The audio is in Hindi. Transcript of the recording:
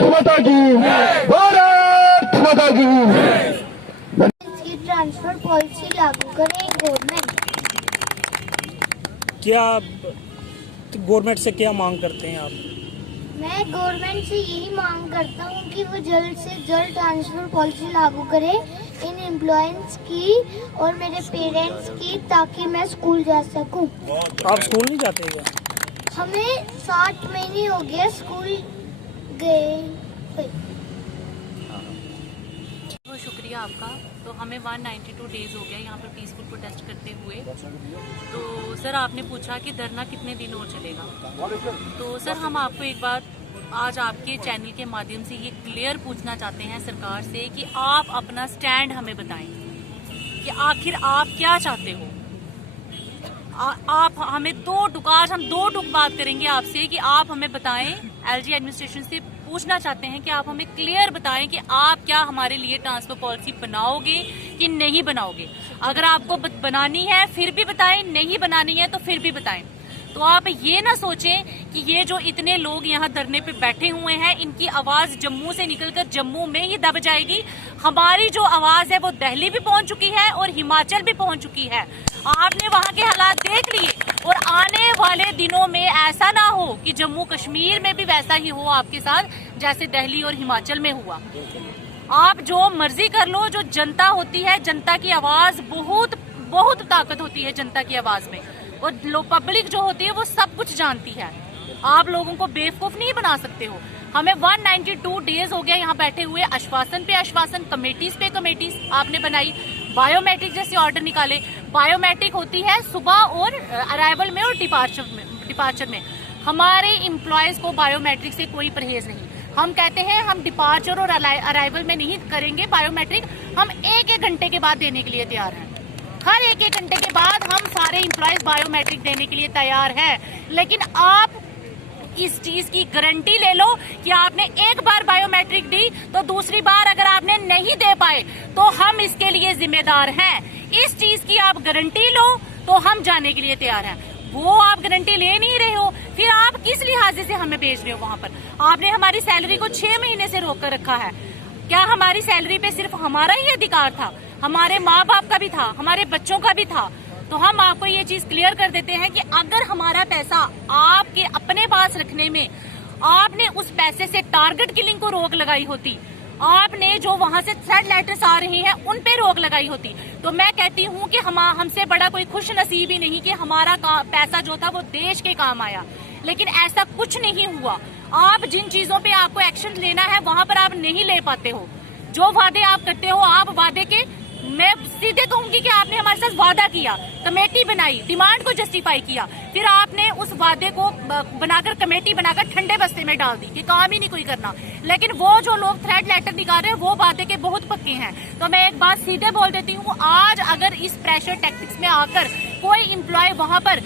माता की, भारत माता की। इसकी ट्रांसफर पॉलिसी लागू करे गवर्नमेंट। क्या गवर्नमेंट से क्या मांग करते हैं आप? मैं गवर्नमेंट से यही मांग करता हूँ कि वो जल्द से जल्द ट्रांसफर पॉलिसी लागू करे इन एम्प्लॉयज की और मेरे पेरेंट्स की, ताकि मैं स्कूल जा सकूँ। आप स्कूल नहीं जाते क्या? हमें 7 महीने हो गए स्कूल गए। बहुत शुक्रिया आपका। तो हमें 192 डेज हो गया यहाँ पर पीसफुल प्रोटेस्ट करते हुए। तो सर आपने पूछा कि धरना कितने दिन और चलेगा। तो सर हम आपको एक बात आज आपके चैनल के माध्यम से ये क्लियर पूछना चाहते हैं सरकार से कि आप अपना स्टैंड हमें बताएं कि आखिर आप क्या चाहते हो। आप हमें आज हम दो टुक बात करेंगे आपसे कि आप हमें बताएं, एलजी एडमिनिस्ट्रेशन से पूछना चाहते हैं कि आप हमें क्लियर बताएं कि आप क्या हमारे लिए ट्रांसफर पॉलिसी बनाओगे कि नहीं बनाओगे। अगर आपको बनानी है फिर भी बताएं, नहीं बनानी है तो फिर भी बताएं। तो आप ये ना सोचें कि ये जो इतने लोग यहाँ धरने पे बैठे हुए हैं इनकी आवाज जम्मू से निकलकर जम्मू में ही दब जाएगी। हमारी जो आवाज है वो दिल्ली भी पहुंच चुकी है और हिमाचल भी पहुंच चुकी है। आपने वहां के हालात देख लिए और आने वाले दिनों में ऐसा ना हो कि जम्मू कश्मीर में भी वैसा ही हो आपके साथ जैसे दिल्ली और हिमाचल में हुआ। आप जो मर्जी कर लो, जो जनता होती है, जनता की आवाज बहुत बहुत ताकत होती है जनता की आवाज में, और पब्लिक जो होती है वो सब कुछ जानती है। आप लोगों को बेवकूफ नहीं बना सकते हो। हमें 192 डेज हो गया यहाँ बैठे हुए, आश्वासन पे आश्वासन, कमेटीज पे कमेटीज आपने बनाई, बायोमेट्रिक जैसे ऑर्डर निकाले। बायोमेट्रिक होती है सुबह और अराइवल में और डिपार्चर में। हमारे एम्प्लॉयज को बायोमेट्रिक से कोई परहेज नहीं। हम कहते हैं हम डिपार्चर और अराइवल में नहीं करेंगे बायोमेट्रिक, हम एक घंटे के बाद देने के लिए तैयार हैं। हर एक घंटे के बाद हम सारे एम्प्लॉयज बायोमेट्रिक देने के लिए तैयार हैं। लेकिन आप इस चीज की गारंटी ले लो कि आपने एक बार बायोमेट्रिक दी तो दूसरी बार अगर आपने नहीं दे पाए तो हम इसके लिए जिम्मेदार हैं। इस चीज की आप गारंटी लो तो हम जाने के लिए तैयार हैं। वो आप गारंटी ले नहीं रहे हो, फिर आप किस लिहाज से हमें भेज रहे हो वहां पर। आपने हमारी सैलरी को 6 महीने से रोक कर रखा है। क्या हमारी सैलरी पे सिर्फ हमारा ही अधिकार था? हमारे माँ बाप का भी था, हमारे बच्चों का भी था। तो हम आपको ये चीज क्लियर कर देते हैं कि अगर हमारा पैसा आपके अपने पास रखने में आपने उस पैसे से टारगेट किलिंग को रोक लगाई होती, आपने जो वहां से थ्रेट लेटर्स आ रही हैं उन पे रोक लगाई होती, तो मैं कहती हूँ कि हमसे बड़ा कोई खुश नसीब ही नहीं कि हमारा पैसा जो था वो देश के काम आया। लेकिन ऐसा कुछ नहीं हुआ। आप जिन चीजों पे आपको एक्शन लेना है वहां पर आप नहीं ले पाते हो। जो वादे आप करते हो, आप वादे के, मैं सीधे कहूंगी कि आपने हमारे साथ वादा किया, कमेटी बनाई, डिमांड को जस्टिफाई किया, फिर आपने उस वादे को बनाकर कमेटी बनाकर ठंडे बस्ते में डाल दी कि काम ही नहीं कोई करना। लेकिन वो जो लोग थ्रेट लेटर निकाल रहे हैं वो वादे के बहुत पक्के हैं। तो मैं एक बात सीधे बोल देती हूँ, आज अगर इस प्रेशर टैक्टिक्स में आकर कोई एम्प्लॉय वहां पर